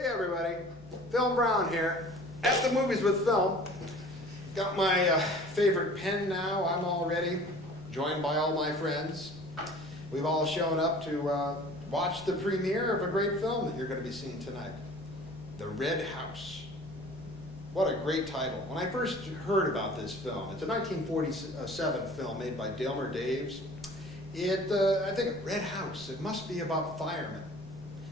Hey everybody, Phil Brown here, at the Movies with Film. Got my favorite pen now. I'm all ready, joined by all my friends. We've all shown up to watch the premiere of a great film that you're going to be seeing tonight, The Red House. What a great title. When I first heard about this film, it's a 1947 film made by Delmer Daves. I think Red House, it must be about firemen.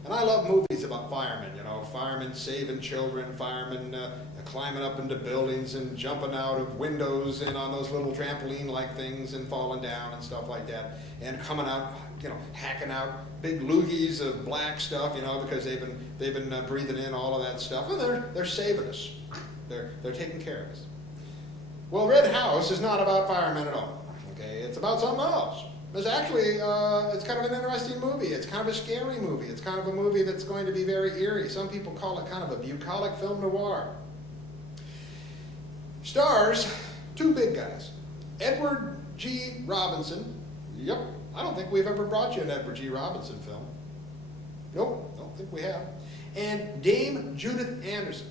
And I love movies about firemen, you know, firemen saving children, firemen climbing up into buildings and jumping out of windows and on those little trampoline-like things and falling down and stuff like that, and coming out, you know, hacking out big loogies of black stuff, you know, because they've been breathing in all of that stuff, and they're saving us. They're taking care of us. Well, Red House is not about firemen at all. Okay, it's about something else. It's actually, it's kind of an interesting movie. It's kind of a scary movie. It's kind of a movie that's going to be very eerie. Some people call it kind of a bucolic film noir. Stars two big guys. Edward G. Robinson. Yep, I don't think we've ever brought you an Edward G. Robinson film. Nope, don't think we have. And Dame Judith Anderson.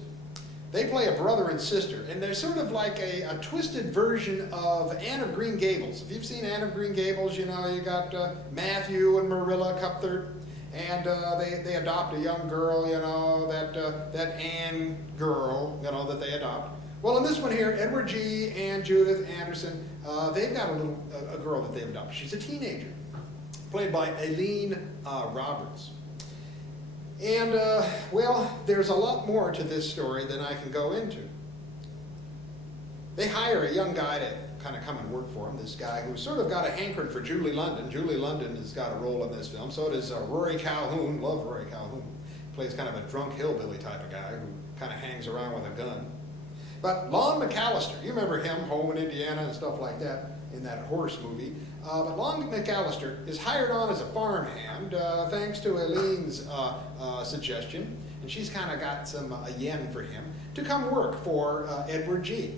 They play a brother and sister, and they're sort of like a twisted version of Anne of Green Gables. If you've seen Anne of Green Gables, you know, you got Matthew and Marilla Cupthert, and they adopt a young girl, you know, that Anne girl, you know, that they adopt. Well, in this one here, Edward G. and Judith Anderson, they've got a girl that they've adopted. She's a teenager, played by Aileen Roberts. And, well, there's a lot more to this story than I can go into. They hire a young guy to kind of come and work for them, this guy who's sort of got a hankering for Julie London. Julie London has got a role in this film. So does Rory Calhoun. Love Rory Calhoun. Plays kind of a drunk hillbilly type of guy who kind of hangs around with a gun. But Lon McAllister, you remember him, Home in Indiana and stuff like that, in that horse movie. But Lon McAllister is hired on as a farmhand thanks to Aileen's suggestion, and she's kind of got some yen for him, to come work for Edward G.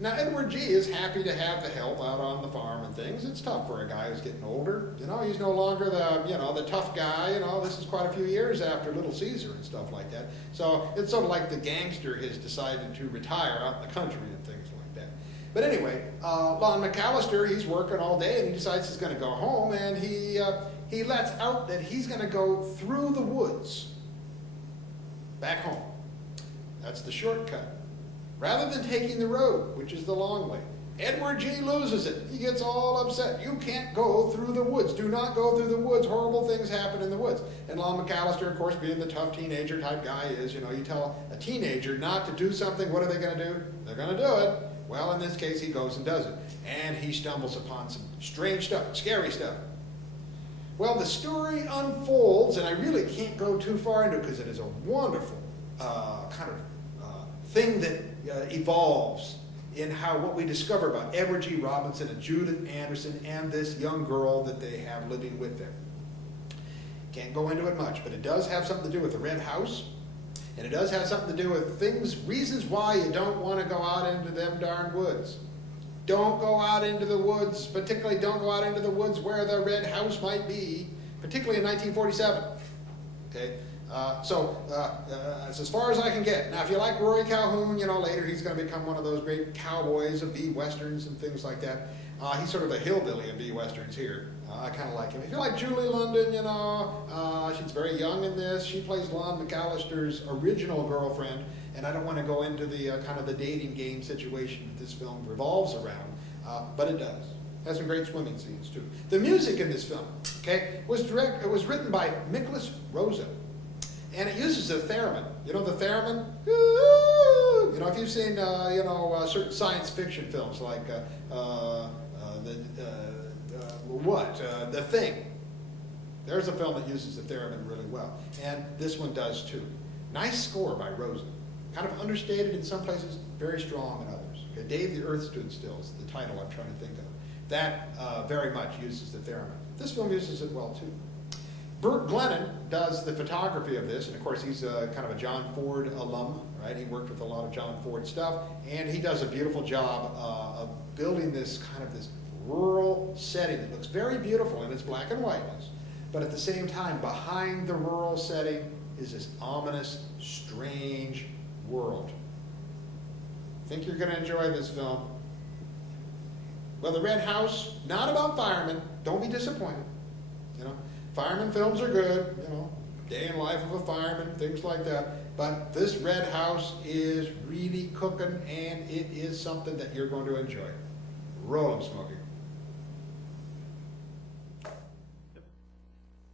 Now, Edward G. is happy to have the help out on the farm and things. It's tough for a guy who's getting older. You know, he's no longer the tough guy. You know, this is quite a few years after Little Caesar and stuff like that. So it's sort of like the gangster has decided to retire out in the country and things like that. But anyway, Lon McAllister, he's working all day, and he decides he's going to go home, and he lets out that he's going to go through the woods back home. That's the shortcut. Rather than taking the road, which is the long way. Edward G. loses it. He gets all upset. You can't go through the woods. Do not go through the woods. Horrible things happen in the woods. And Lon McAllister, of course, being the tough teenager type guy is, you know, you tell a teenager not to do something, what are they going to do? They're going to do it. Well, in this case, he goes and does it. And he stumbles upon some strange stuff, scary stuff. Well, the story unfolds, and I really can't go too far into it because it is a wonderful kind of thing that evolves in how what we discover about Edward G. Robinson and Judith Anderson and this young girl that they have living with them. Can't go into it much, but it does have something to do with the Red House, and it does have something to do with reasons why you don't want to go out into them darn woods. Don't go out into the woods, particularly don't go out into the woods where the Red House might be, particularly in 1947. Okay? That's as far as I can get. Now, if you like Rory Calhoun, you know, later he's going to become one of those great cowboys of B-westerns and things like that. He's sort of a hillbilly in B-westerns here. I kind of like him. If you like Julie London, you know, she's very young in this. She plays Lon McAllister's original girlfriend, and I don't want to go into the kind of the dating game situation that this film revolves around, but it does. It has some great swimming scenes, too. The music in this film, okay, was written by Miklos Rozsa. And it uses a theremin. You know the theremin? You know, if you've seen, certain science fiction films like The Thing. There's a film that uses the theremin really well. And this one does too. Nice score by Rozsa. Kind of understated in some places, very strong in others. Okay, Dave the Earth Stood Still is the title I'm trying to think of. That very much uses the theremin. This film uses it well too. Burt Glennon does the photography of this, and of course he's kind of a John Ford alum, right? He worked with a lot of John Ford stuff, and he does a beautiful job of building this rural setting that looks very beautiful in its black and whiteness, but at the same time, behind the rural setting, is this ominous, strange world. I think you're gonna enjoy this film. Well, The Red House, not about firemen, don't be disappointed. You know, fireman films are good, you know, day in life of a fireman, things like that. But this Red House is really cooking, and it is something that you're going to enjoy. Roll 'em, Smokey.